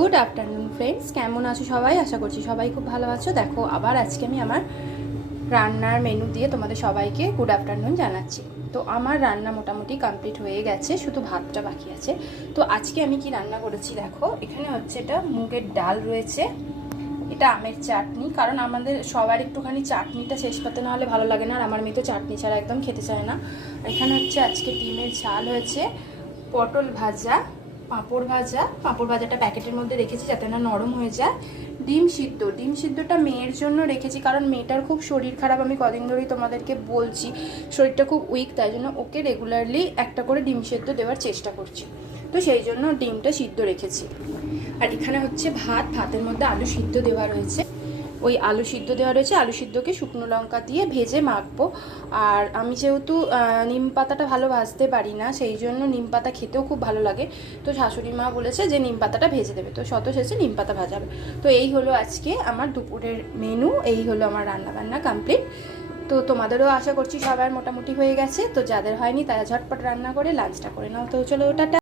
Good afternoon friends, কেমন আছো সবাই? আশা করছি সবাই খুব ভালো আছো। দেখো, আবার আজকে আমি আমার রান্নার মেনু দিয়ে তোমাদের সবাইকে গুড আফটারনুন জানাচ্ছি। তো আমার রান্না মোটামুটি কমপ্লিট হয়ে গেছে, শুধু ভাতটা বাকি আছে। তো আজকে আমি কি রান্না করেছি দেখো। এখানে হচ্ছে এটা মুগের ডাল রয়েছে, এটা আমের চাটনি, কারণ আমাদের সবার একটুখানি চাটনিটা শেষ পাতে না হলে ভালো লাগে না, আর আমার মেয়ে তো চাটনি ছাড়া একদম খেতে চায় না। এখানে হচ্ছে আজকে ডিমের ঝাল হয়েছে, পটল ভাজা, পাঁপড় ভাজা। পাঁপড় ভাজাটা প্যাকেটের মধ্যে রেখেছি যাতে না নরম হয়ে যায়। ডিম সিদ্ধ, ডিম সিদ্ধটা মেয়ের জন্য রেখেছি, কারণ মেয়েটার খুব শরীর খারাপ। আমি কদিন ধরেই তোমাদেরকে বলছি শরীরটা খুব উইক, তাই জন্য ওকে রেগুলারলি একটা করে ডিম সিদ্ধ দেওয়ার চেষ্টা করছি। তো সেই জন্য ডিমটা সিদ্ধ রেখেছি। আর এখানে হচ্ছে ভাত, ভাতের মধ্যে আলু সিদ্ধ দেওয়া রয়েছে। ওই আলু সিদ্ধ দেওয়া রয়েছে, আলু সিদ্ধকে শুকনো লঙ্কা দিয়ে ভেজে মাখবো। আর আমি যেহেতু নিম পাতাটা ভালো ভাজতে পারি না, সেই জন্য নিম পাতা খেতেও খুব ভালো লাগে। তো শাশুড়ি মা বলেছে যে নিম পাতাটা ভেজে দেবে, তো শত শেষে নিম পাতা ভাজাবে। তো এই হলো আজকে আমার দুপুরের মেনু, এই হলো আমার রান্নাবান্না কমপ্লিট। তো তোমাদেরও আশা করছি সবার মোটামুটি হয়ে গেছে। তো যাদের হয়নি তারা ঝটপট রান্না করে লাঞ্চটা করে নাও। তো চলো, টাটা।